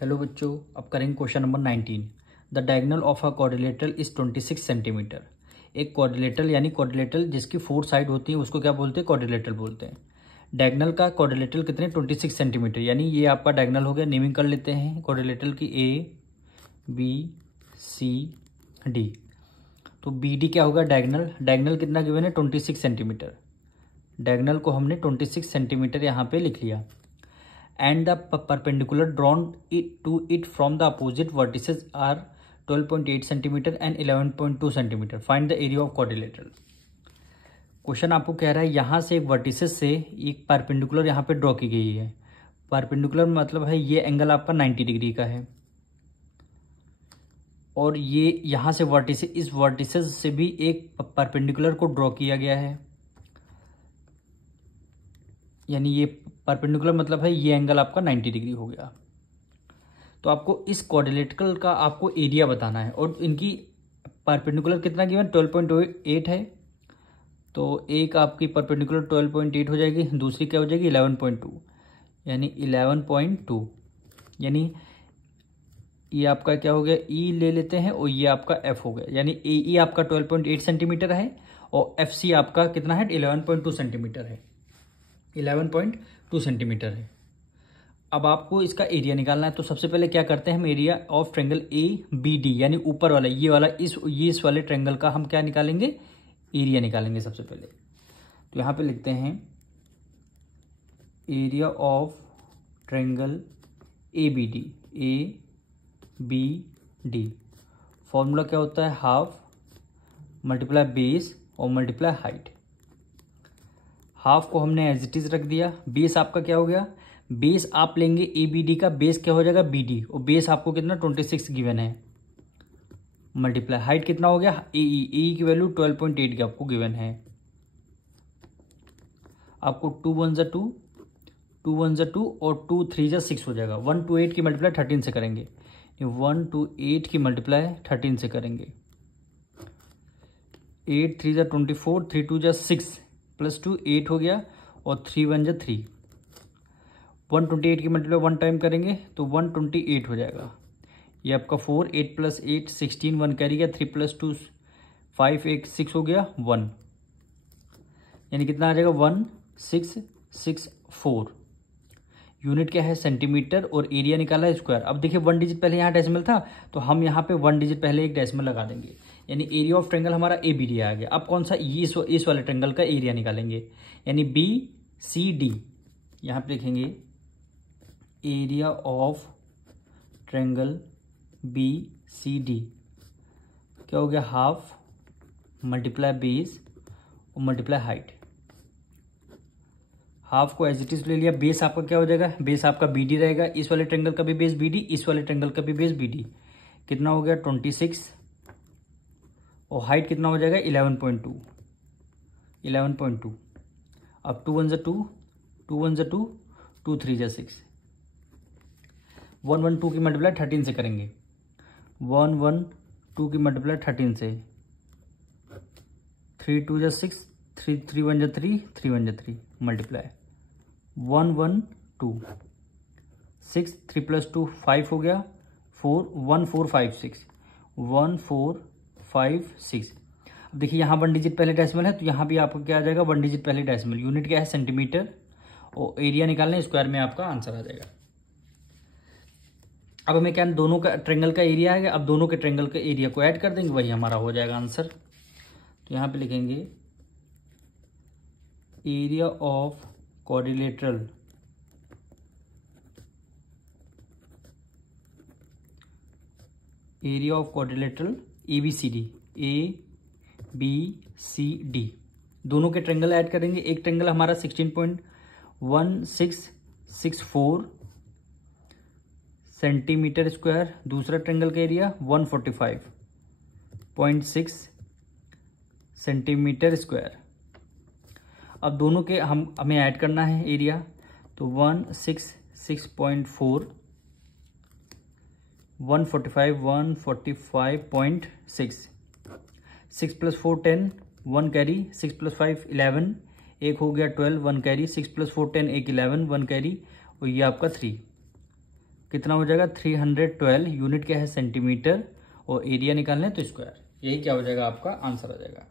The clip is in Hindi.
हेलो बच्चों, अब करेंगे question number 19। The diagonal of a quadrilateral is 26 centimetre. एक क्वाड्रिलेटरल यानी क्वाड्रिलेटरल जिसकी 4 साइड होती है उसको क्या बोलते हैं? क्वाड्रिलेटरल बोलते हैं। डायगोनल का क्वाड्रिलेटरल कितने? 26 सेंटीमीटर, यानी ये आपका डायगोनल हो गया। नेमिंग कर लेते हैं क्वाड्रिलेटरल की ए बी सी डी। तो बी डी क्या होगा? डायगोनल। डायगोनल कितना गिवन है? 26 सेंटीमीटर। डायगोनल को हमने 26 सेंटीमीटर यहाँ पे लिख लिया। And the perpendicular drawn to it from the opposite vertices are 12.8 centimeter and 11.2 centimeter. Find the area of quadrilateral. Question आपको कह रहा है यहाँ से एक वर्टिसेस से एक परपेंडिकुलर यहाँ पे ड्रॉ की गई है। परपेंडिकुलर मतलब है ये एंगल आपका 90 डिग्री का है और ये यहाँ से वर्टिसेस, इस वर्टिसेस से भी एक परपेंडिकुलर को ड्रॉ किया गया है, यानी ये परपेंडिकुलर मतलब है ये एंगल आपका 90 डिग्री हो गया। तो आपको इस क्वाड्रिलेटरल का आपको एरिया बताना है और इनकी परपेंडिकुलर कितना गिवन? 12.8 है। तो एक आपकी परपेंडिकुलर 12.8 हो जाएगी, दूसरी क्या हो जाएगी? 11.2, यानी 11.2, यानी ये आपका क्या हो गया? ई ले लेते हैं और ये आपका एफ हो गया, यानी ए ई आपका 12.8 सेंटीमीटर है और एफ सी आपका कितना है? 11.2 सेंटीमीटर है। 11.2 सेंटीमीटर है। अब आपको इसका एरिया निकालना है, तो सबसे पहले क्या करते हैं हम? Area of triangle A B D, यानी ऊपर वाला ये वाला इस वाले ट्रायंगल का हम क्या निकालेंगे? एरिया निकालेंगे सबसे पहले। तो यहां पे लिखते हैं area of triangle A B D. A B D formula क्या होता है? हाफ मल्टीप्लाई बेस और मल्टीप्लाई हाइट। हाफ को हमने एज इट इज रख दिया। बेस आपका क्या हो गया? बेस आप लेंगे ए बी डी का, बेस क्या हो जाएगा? बी डी, और बेस आपको कितना? 26 गिवन है। मल्टीप्लाई हाइट कितना हो गया? ए ई की वैल्यू 12.8 की आपको गिवन है। आपको 2 1 जा 2, 2 1 जा 2 और 2 3 जा 6 हो जाएगा। 1 2 8 की मल्टीप्लाई 13 से करेंगे। 1 2 8 की मल्टीप्लाई 13 से करेंगे। 8 3 जा 24, 3 2 जा 6 प्लस 2 8 हो गया और 3 1 जा 3। 128 की मल्टीप्लाई 1 टाइम करेंगे तो 128 हो जाएगा। ये आपका 4 8 प्लस 8 16, 1 कैरी गया, 3 प्लस 2 5 1 6 हो गया 1, यानी कितना आ जाएगा? 1664। यूनिट क्या है? सेंटीमीटर, और एरिया निकाला है स्क्वायर। अब देखिए 1 डिजिट पहले यहाँ डेसिमल था तो हम यहाँ पे 1 डिजिट पहले एक डेसिमल लगा देंगे, यानी एरिया ऑफ ट्रायंगल हमारा ए बी डी आ गया। अब कौन सा? इस वाले ट्रायंगल का एरिया निकालेंगे, यानी बी सी डी। यहाँ पे लिखेंगे area of triangle B C D क्या हो गया? हाफ मल्टीप्लाई बेस और मल्टीप्लाई हाइट। हाफ को एज इट इज ले लिया। बेस आपका क्या हो जाएगा? बेस आपका बी डी रहेगा। इस वाले ट्रायंगल का भी बेस बी डी, इस वाले ट्रायंगल का भी बेस बी डी। कितना हो गया? 26, और हाइट कितना हो जाएगा? 11.2, 11.2। अब 2 1 जा 2, 2 1 जा 2, 2 3 जा 6। 1 1 2 की मल्टीप्लाई 13 से करेंगे। 1 1 2 की मल्टीप्लाई 13 से। 3 2 जा 6, 3 3 1 जा 3, 3 1 जा 3 मल्टीप्लाई 1 1 2 6, 3 प्लस 2 5 हो गया, 4 1 4 5 6, 1 4 5 6। अब देखिए यहाँ 1 डिजिट पहले डेसिमल है तो यहाँ भी आपका क्या आ जाएगा? 1 डिजिट पहले डेसिमल। यूनिट क्या है? सेंटीमीटर, और एरिया निकालने स्क्वायर में आपका आंसर आ जाएगा। अब हमें क्या? दोनों का ट्रायंगल का एरिया आ गया। अब दोनों के ट्रायंगल के एरिया को ऐड कर देंगे, वही हमारा हो जाएगा आंसर। तो यहाँ पे लिखेंगे area of quadrilateral area of quadrilateral A B C D, A B C D. दोनों के ट्रायंगल ऐड करेंगे। एक ट्रायंगल हमारा 16.1664 सेंटीमीटर स्क्वायर, दूसरा ट्रायंगल का एरिया 145.6 सेंटीमीटर स्क्वायर। अब दोनों के हमें ऐड करना है एरिया, तो 166.4 145 145.6। 6 प्लस 4 10, 1 कैरी, 6 प्लस 5 11, एक हो गया 12, 1 कैरी, 6 प्लस 4 10 एक 11, 1 कैरी, और ये आपका 3। कितना हो जाएगा 312, यूनिट क्या है सेंटीमीटर, और एरिया निकालना है तो स्क्वायर। यही क्या हो जाएगा आपका आंसर आ जाएगा।